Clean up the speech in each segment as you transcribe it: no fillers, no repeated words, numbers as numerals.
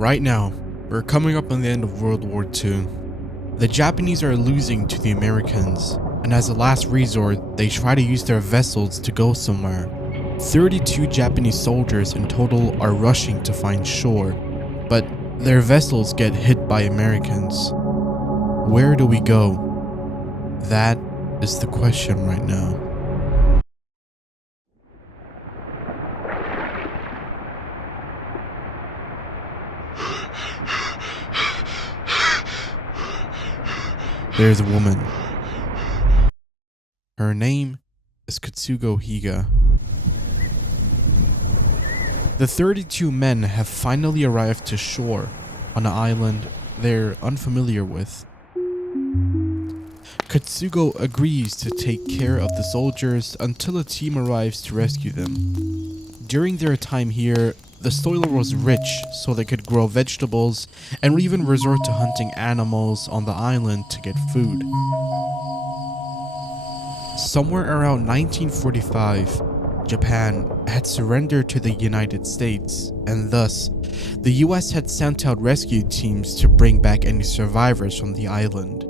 Right now, we're coming up on the end of World War II. The Japanese are losing to the Americans, and as a last resort, they try to use their vessels to go somewhere. 32 Japanese soldiers in total are rushing to find shore, but their vessels get hit by Americans. Where do we go? That is the question right now. There's a woman. Her name is Katsugo Higa. The 32 men have finally arrived to shore on an island they're unfamiliar with. Katsugo agrees to take care of the soldiers until a team arrives to rescue them. During their time here, the soil was rich, so they could grow vegetables and would even resort to hunting animals on the island to get food. Somewhere around 1945, Japan had surrendered to the United States, and thus, the US had sent out rescue teams to bring back any survivors from the island.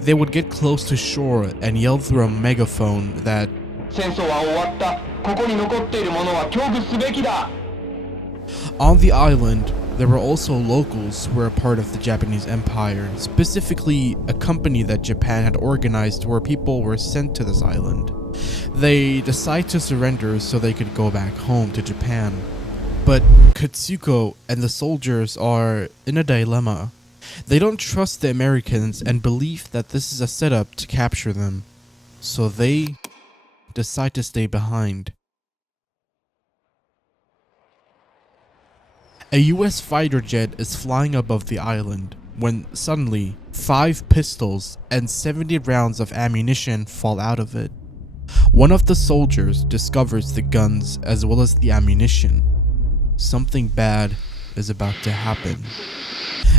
They would get close to shore and yell through a megaphone that on the island, there were also locals who were a part of the Japanese Empire, specifically a company that Japan had organized where people were sent to this island. They decide to surrender so they could go back home to Japan. But Katsugo and the soldiers are in a dilemma. They don't trust the Americans and believe that this is a setup to capture them. So they decide to stay behind. A US fighter jet is flying above the island when suddenly 5 pistols and 70 rounds of ammunition fall out of it. One of the soldiers discovers the guns as well as the ammunition. Something bad is about to happen.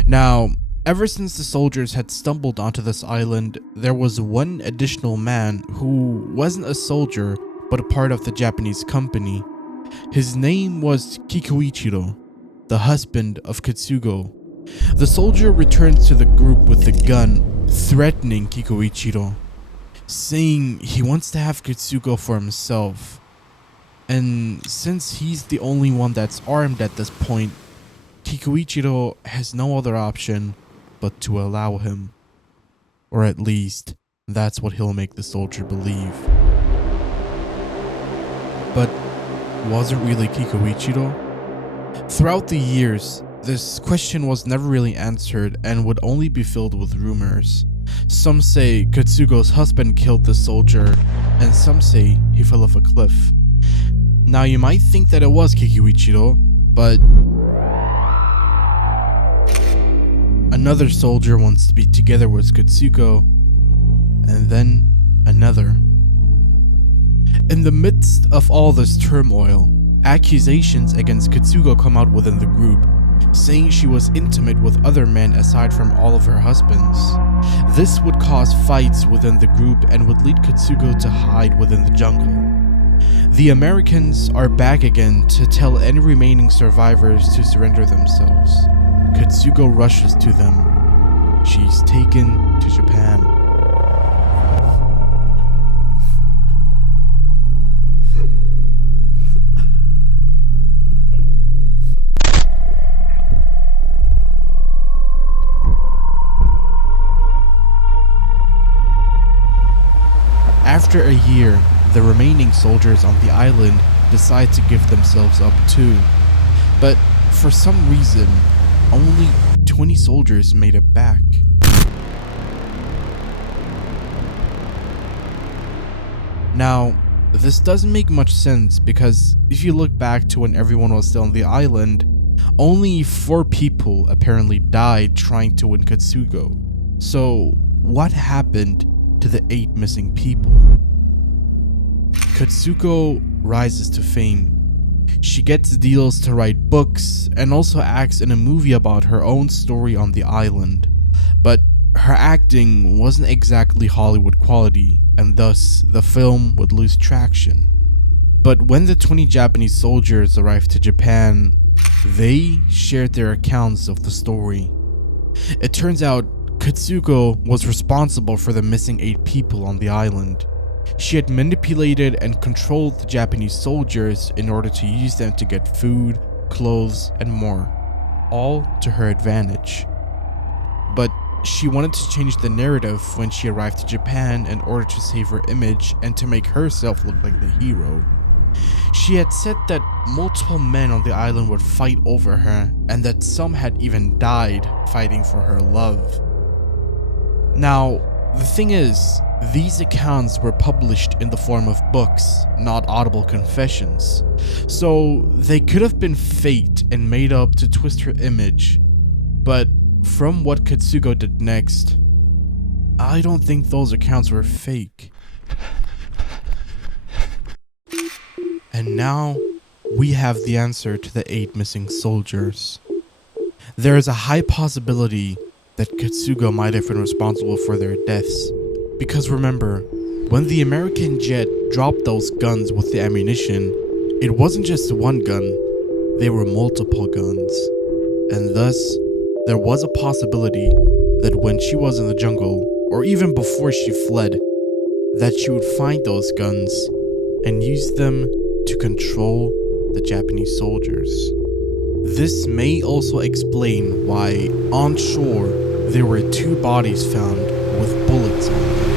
Now, ever since the soldiers had stumbled onto this island, there was one additional man who wasn't a soldier but a part of the Japanese company. His name was Kikuichiro, the husband of Katsugo. The soldier returns to the group with the gun, threatening Kikuichiro, saying he wants to have Katsugo for himself. And since he's the only one that's armed at this point, Kikuichiro has no other option but to allow him. Or at least, that's what he'll make the soldier believe. But was it really Kikuichiro? Throughout the years, this question was never really answered and would only be filled with rumors. Some say Katsugo's husband killed the soldier, and some say he fell off a cliff. Now you might think that it was Kikuichiro, but another soldier wants to be together with Katsugo, and then another. In the midst of all this turmoil, accusations against Katsugo come out within the group, saying she was intimate with other men aside from all of her husbands. This would cause fights within the group and would lead Katsugo to hide within the jungle. The Americans are back again to tell any remaining survivors to surrender themselves. Katsugo rushes to them. She's taken to Japan. After a year, the remaining soldiers on the island decide to give themselves up too. But for some reason, only 20 soldiers made it back. Now, this doesn't make much sense because if you look back to when everyone was still on the island, only 4 people apparently died trying to win Katsugo. So, what happened to the 8 missing people? Katsugo rises to fame. She gets deals to write books and also acts in a movie about her own story on the island. But her acting wasn't exactly Hollywood quality, and thus the film would lose traction. But when the 20 Japanese soldiers arrived to Japan, They shared their accounts of the story. It turns out Katsuko was responsible for the missing 8 people on the island. She had manipulated and controlled the Japanese soldiers in order to use them to get food, clothes, and more, all to her advantage. But she wanted to change the narrative when she arrived to Japan in order to save her image and to make herself look like the hero. She had said that multiple men on the island would fight over her, and that some had even died fighting for her love. Now, the thing is, these accounts were published in the form of books, not audible confessions, so they could have been faked and made up to twist her image. But from what Katsuko did next, I don't think those accounts were fake. And now, we have the answer to the 8 missing soldiers. There is a high possibility that Katsuko might have been responsible for their deaths. Because remember, when the American jet dropped those guns with the ammunition, it wasn't just one gun, they were multiple guns. And thus, there was a possibility that when she was in the jungle, or even before she fled, that she would find those guns and use them to control the Japanese soldiers. This may also explain why on shore there were 2 bodies found with bullets on them.